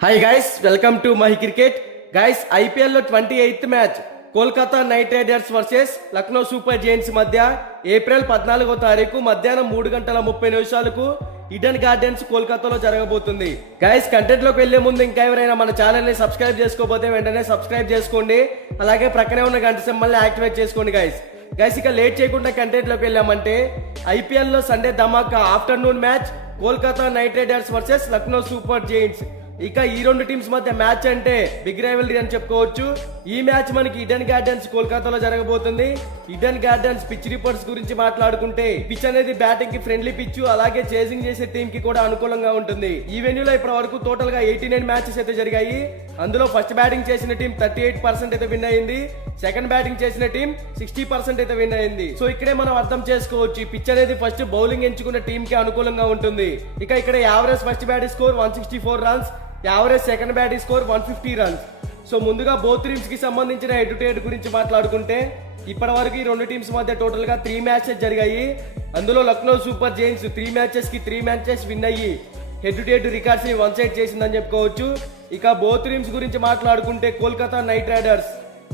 Hi guys, welcome to my cricket. Guys, IPL లో 28th match Kolkata knight riders versus Lucknow super Giants మధ్య April 14వ తారీఖు మధ్యాహ్నం 3:30 Eden gardens కోల్కతాలో జరగబోతుంది. గైస్, కంటెంట్ లోకి వెళ్లే ముందు ఇంకా ఎవరైనా మన ఛానల్ ని సబ్స్క్రైబ్ చేసుకోకపోతే వెంటనే సబ్స్క్రైబ్ చేసుకోండి. అలాగే ప్రక్కనే ఉన్న గంట సింబల్ ని యాక్టివేట్ చేసుకోండి. గైస్ ఇక లేట్ చేయకుండా కంటెంట్ లోకి వెళ్ళామంటే ఐపీఎల్ లో సండే ధమాకా afternoon match Kolkata knight riders versus Lucknow super giants. ఇక ఈ రెండు టీమ్స్ మధ్య మ్యాచ్ అంటే బిగ్ రైవల్రీ అని చెప్పుకోవచ్చు. ఈ మ్యాచ్ మనకి ఈడెన్ గార్డెన్స్ కోల్కతాలో జరగబోతుంది. ఈడెన్ గార్డెన్స్ పిచ్ రిపోర్ట్స్ గురించి మాట్లాడుకుంటే పిచ్ అనేది బ్యాటింగ్ కి ఫ్రెండ్లీ పిచ్, అలాగే చేసింగ్ చేసే టీమ్ కి కూడా అనుకూలంగా ఉంటుంది. ఈ వెన్యూలో ఇప్పటి వరకు టోటల్ గా 89 మ్యాచెస్ అయితే జరిగాయి. అందులో ఫస్ట్ బ్యాటింగ్ చేసిన టీం 38% అయితే విన్ అయింది. సెకండ్ బ్యాటింగ్ చేసిన టీం 60% అయితే విన్ అయింది. సో ఇక్కడే మనం అర్థం చేసుకోవచ్చు పిచ్ అనేది ఫస్ట్ బౌలింగ్ ఎంచుకున్న టీం కి అనుకూలంగా ఉంటుంది. ఇక ఇక్కడ average first batting score 164 runs, average second batting score 150 runs. So ముందుగా బోత్ టీమ్స్ కి సంబంధించిన హెడ్ టు హెడ్ గురించి మాట్లాడుకుంటే ఇప్పటి వరకు ఈ రెండు టీమ్స్ మధ్య టోటల్ గా 3 మ్యాచెస్ జరిగాయి. అందులో లక్నో సూపర్ జైంట్స్ 3 మ్యాచెస్ కి 3 మ్యాచెస్ విన్ అయ్యి హెడ్ టు హెడ్ రికార్డ్స్ ని వన్ సైడ్ చేసిందని చెప్పుకోవచ్చు. ఇక బోత్ టీమ్స్ గురించి మాట్లాడుకుంటే కోల్కతా నైట్ రైడర్స్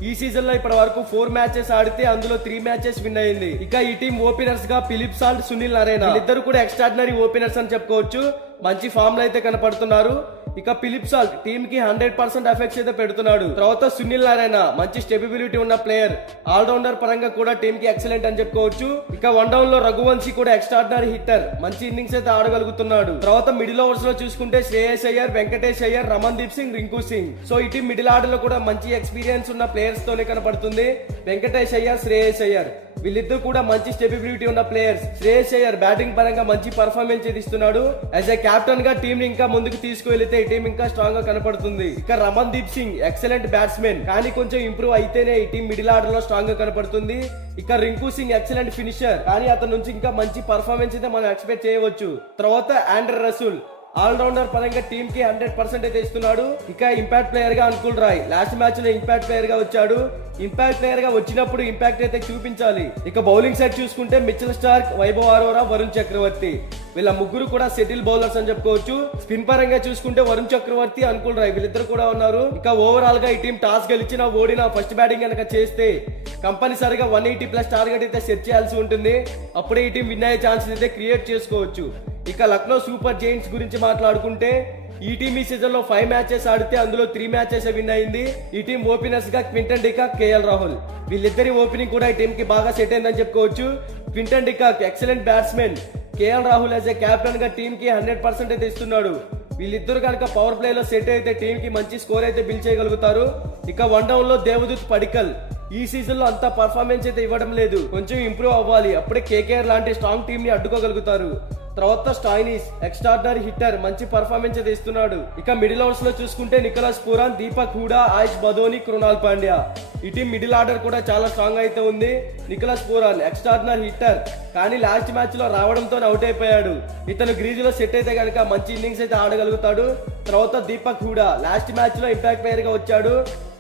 ఈ సీజన్ లో ఇప్పటి వరకు 4 మ్యాచెస్ ఆడితే అందులో 3 మ్యాచెస్ విన్ అయింది. ఇక ఈ టీం ఓపెనర్స్ గా ఫిలిప్ సాల్ట్, సునీల్ నరైనా ఇద్దరు కూడా ఎక్స్ట్రాడినరీ ఓపెనర్స్ అని చెప్పుకోవచ్చు. మంచి ఫామ్ లో అయితే కనపడుతున్నారు. ఇక ఫిలిప్ సాల్ట్ టీమ్ కి 100% ఎఫెక్ట్స్ అయితే పెడుతున్నాడు. తర్వాత సునీల్ నారాయణ మంచి స్టెబిలిటీ ఉన్న ప్లేయర్, ఆల్రౌండర్ పరంగా కూడా టీమ్ కి ఎక్సలెంట్ అని చెప్పుకోవచ్చు. ఇక వన్ డౌన్ లో రఘువంశీ కూడా ఎక్స్ట్రాడినరీ హిట్టర్, మంచి ఇన్నింగ్స్ అయితే ఆడగలుగుతున్నాడు. తర్వాత మిడిల్ ఓవర్స్ లో చూసుకుంటే శ్రేయస్ అయ్యర్, వెంకటేష్ అయ్యర్, రమన్ దీప్ సింగ్, రింకు సింగ్. సో ఈ టీం మిడిల్ ఆర్డర్ లో కూడా మంచి ఎక్స్పీరియన్స్ ఉన్న ప్లేయర్స్ తోనే కనపడుతుంది. వెంకటేష్ అయ్యర్, శ్రేయస్ అయ్యర్ వీళ్ళిద్దరు కూడా మంచి స్టెబిలిటీ ఉన్న ప్లేయర్స్. శ్రేయస్ అయ్యర్ బ్యాటింగ్ పరంగా మంచి పర్ఫార్మెన్స్ ఇస్తున్నాడు. యాజ్ ఎ కెప్టెన్ గా టీం ఇంకా ముందుకు తీసుకువెళ్తే ఈ టీం ఇంకా స్ట్రాంగ్ గా కనపడుతుంది. ఇక రమన్ దీప్ సింగ్ ఎక్సలెంట్ బ్యాట్స్మెన్, కానీ కొంచెం ఇంప్రూవ్ అయితేనే ఈ టీం మిడిల్ ఆర్డర్ లో స్ట్రాంగ్ గా కనపడుతుంది. ఇక రింకు సింగ్ ఎక్సలెంట్ ఫినిషర్, కానీ అతని నుంచి ఇంకా మంచి పర్ఫార్మెన్స్ అయితే మనం ఎక్స్పెక్ట్ చేయవచ్చు. తర్వాత ఆండ్రే రసూల్ ఆల్రౌండర్ పరంగా టీమ్ కి 100% అయితే ఇస్తున్నాడు. ఇక ఇంపాక్ట్ ప్లేయర్ గా అంకుల్ రాయ్ లాస్ట్ మ్యాచ్ లో ఇంపాక్ట్ ప్లేయర్ గా వచ్చాడు. ఇంపాక్ట్ ప్లేయర్ గా వచ్చినప్పుడు ఇంపాక్ట్ అయితే చూపించాలి. ఇక బౌలింగ్ సైడ్ చూసుకుంటే మిచెల్ స్టార్క్, వైభవ్ అరోరా, వరుణ్ చక్రవర్తి వీళ్ళ ముగ్గురు కూడా సెటిల్ బౌలర్స్ అని చెప్పుకోవచ్చు. స్పిన్ పరంగా చూసుకుంటే వరుణ్ చక్రవర్తి, అంకుల్ రాయ్ వీళ్ళిద్దరు కూడా ఉన్నారు. ఇక ఓవరాల్ గా ఈ టీం టాస్ గెలిచినా ఓడినా ఫస్ట్ బ్యాటింగ్ కనుక చేస్తే కంపల్సరిగా 180+ టార్గెట్ అయితే సెట్ చేయాల్సి ఉంటుంది. అప్పుడే ఈ టీం విన్ అయ్యే ఛాన్సెస్ అయితే క్రియేట్ చేసుకోవచ్చు. ఇక లక్నో సూపర్ జైంట్స్ గురించి మాట్లాడుకుంటే ఈ టీం ఈ సీజన్ లో 5 మ్యాచెస్ ఆడితే అందులో 3 మ్యాచెస్ విన్ అయింది. ఈ టీం ఓపెనర్స్ గా క్వింటన్ డికాక్, కేఎల్ రాహుల్ వీళ్ళిద్దరి ఓపెనింగ్ కూడా ఈ టీం కి బాగా సెట్ అయిందని చెప్పుకోవచ్చు. Quinton de Kock excellent batsmen, KL Rahul as a captain గా టీం కి 100% అయితే ఇస్తున్నాడు. వీళ్ళిద్దరు కనుక పవర్ ప్లే లో సెట్ అయితే టీం కి మంచి స్కోర్ అయితే బిల్డ్ చేయగలుగుతారు. ఇక వన్ డౌన్ లో దేవదూత్ పడికల్ ఈ సీజన్ లో అంత పర్ఫార్మెన్స్ అయితే ఇవ్వడం లేదు, కొంచెం ఇంప్రూవ్ అవ్వాలి. అప్పుడే కేకేఆర్ లాంటి స్ట్రాంగ్ టీం ని అడ్డుకోగలుగుతారు. తర్వాత స్టాయినిస్ ఎక్స్ట్రాడినరీ హిట్టర్, మంచి పర్ఫార్మెన్స్ అయితే ఇస్తున్నాడు. ఇక మిడిల్ ఓవర్స్ లో చూసుకుంటే నికోలస్ పూరాన్, దీపక్ హూడా, ఆయుష్ బదోని, కృణాల్ పాండ్యా ఈ టీం మిడిల్ ఆర్డర్ కూడా చాలా స్ట్రాంగ్ అయితే ఉంది. నికోలస్ పూరాన్ ఎక్స్ట్రాడినరీ హిట్టర్, కానీ లాస్ట్ మ్యాచ్ లో రావడంతో అవుట్ అయిపోయాడు. ఇతను గ్రీజ్ లో సెట్ అయితే కనుక మంచి ఇన్నింగ్స్ అయితే ఆడగలుగుతాడు. తర్వాత దీపక్ హూడా లాస్ట్ మ్యాచ్ లో ఇంపాక్ట్ ప్లేయర్ గా వచ్చాడు,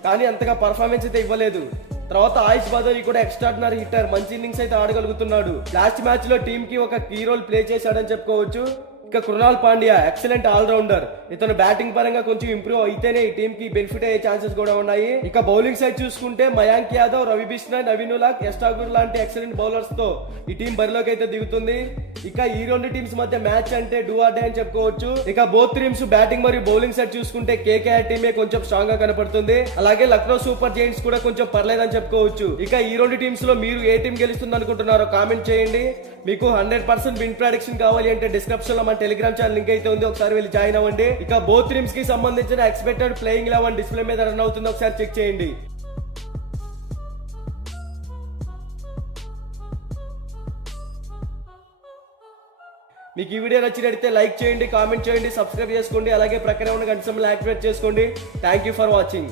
కానీ అంతగా పర్ఫార్మెన్స్ అయితే ఇవ్వలేదు. తర్వాత ఆయుష్ బదోని కూడా ఎక్స్ట్రాడినరీ హిట్టర్, మంచి ఇన్నింగ్స్ అయితే ఆడగలుగుతున్నాడు. లాస్ట్ మ్యాచ్ లో టీమ్ కి ఒక కీ రోల్ ప్లే చేశాడని చెప్పుకోవచ్చు. ఇక కృణాల్ పాండ్యా ఎక్సలెంట్ ఆల్రౌండర్, ఇతను బ్యాటింగ్ పరంగా కొంచెం ఇంప్రూవ్ అయితేనే ఈ టీమ్ కి బెనిఫిట్ అయ్యే ఛాన్సెస్ కూడా ఉన్నాయి. ఇక బౌలింగ్ సైడ్ చూసుకుంటే మయాంక్ యాదవ్, రవి బిష్ణోయ్, నవీన్ ఉలాక్, ఎస్టాగూర్ లాంటి ఎక్సలెంట్ బౌలర్స్ తో ఈ టీం బరిలోకి అయితే దిగుతుంది. ఇక ఈ రెండు టీమ్స్ మధ్య మ్యాచ్ అంటే డూ ఆర్ డే అని చెప్పుకోవచ్చు. ఇక బోత్ టీమ్స్ బ్యాటింగ్ మరియు బౌలింగ్ సైడ్ చూసుకుంటే కేకేఆర్ టీమే కొంచెం స్ట్రాంగ్ గా కనపడుతుంది. అలాగే లక్నో సూపర్ జైంట్స్ కూడా కొంచెం పర్లేదని చెప్పుకోవచ్చు. ఇక ఈ రెండు టీమ్స్ లో మీరు ఏ టీం గెలుస్తుంది అనుకుంటున్నారో కామెంట్ చేయండి. మీకు 100% విన్ ప్రెడిక్షన్ కావాలి అంటే డిస్క్రిప్షన్ లో మన టెలిగ్రామ్ ఛానల్ లింక్ అయితే ఉంది, ఒకసారి వెళ్ళి జాయిన్ అవ్వండి. ఇక బోత్ టీమ్స్ కి సంబంధించిన ఎక్స్పెక్టెడ్ ప్లేయింగ్ 11 డిస్ప్లే మీద రన్ అవుతుంది, ఒకసారి చెక్ చేయండి. మీకు ఈ వీడియో నచ్చినట్లయితే లైక్ చేయండి, కామెంట్ చేయండి, సబ్స్క్రైబ్ చేసుకోండి. అలాగే ప్రక్కనే ఉన్న గంట సింబల్ యాక్టివేట్ చేసుకోండి. Thank you for watching.